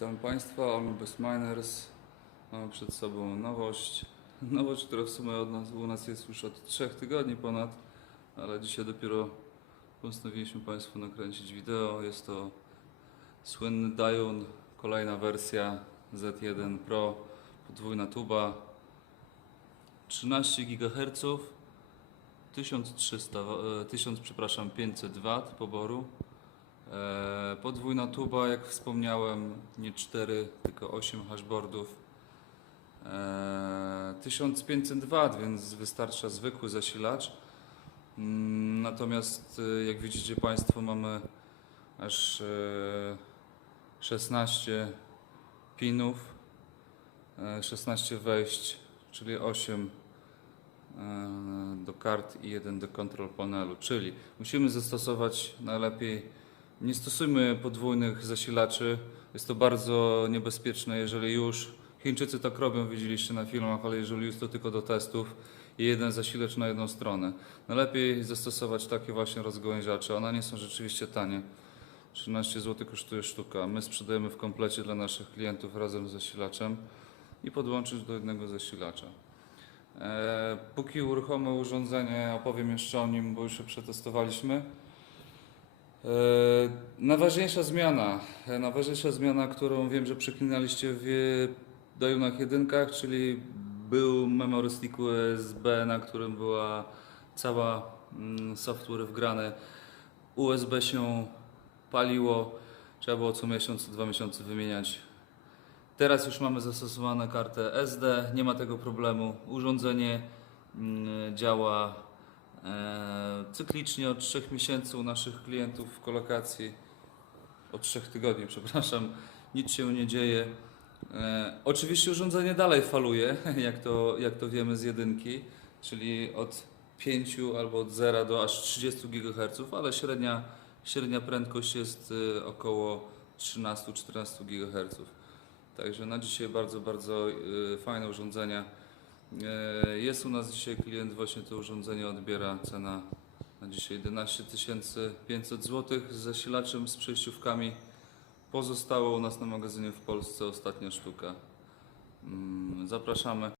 Witam Państwa, Olympus Miners. Mamy przed sobą nowość. Nowość, która w sumie od nas, u nas jest już od 3 tygodni ponad, ale dzisiaj dopiero postanowiliśmy Państwu nakręcić wideo. Jest to słynny Dion, kolejna wersja Z1 Pro, podwójna tuba, 13 GHz, 1300, e, 1000, przepraszam, 500 W poboru. E, Podwójna tuba, jak wspomniałem, nie 4, tylko 8 hashboardów. E, 1500 W, więc wystarcza zwykły zasilacz. Mm, Natomiast e, jak widzicie Państwo mamy aż e, 16 pinów, e, 16 wejść, czyli 8 e, do kart i jeden do control panelu, czyli musimy zastosować najlepiej nie stosujmy podwójnych zasilaczy. Jest to bardzo niebezpieczne, jeżeli już Chińczycy tak robią, widzieliście na filmach, ale jeżeli już to tylko do testów i jeden zasilacz na jedną stronę. Najlepiej zastosować takie właśnie rozgałęziacze. One nie są rzeczywiście tanie. 13 zł kosztuje sztuka. My sprzedajemy w komplecie dla naszych klientów razem z zasilaczem i podłączyć do jednego zasilacza. E, póki uruchomię urządzenie, opowiem jeszcze o nim, bo już je przetestowaliśmy. E, Najważniejsza zmiana, e, najważniejsza zmiana, którą wiem, że przeklinaliście w Dajunach jedynkach, czyli był memory stick USB, na którym była cała mm, software wgrane. USB się paliło, trzeba było co miesiąc, co dwa miesiące wymieniać. Teraz już mamy zastosowane kartę SD, nie ma tego problemu. Urządzenie mm, działa cyklicznie od 3 miesięcy u naszych klientów w kolokacji. Od 3 tygodni, przepraszam, nic się nie dzieje. E, oczywiście urządzenie dalej faluje, jak to, jak to wiemy z jedynki, czyli od 5 albo od 0 do aż 30 GHz, ale średnia, średnia prędkość jest e, około 13-14 GHz. Także na dzisiaj bardzo, bardzo e, fajne urządzenia. E, Jest u nas dzisiaj klient, właśnie to urządzenie odbiera. Cena na dzisiaj 11 500 zł z zasilaczem, z przejściówkami. Pozostało u nas na magazynie w Polsce ostatnia sztuka. Mm, Zapraszamy.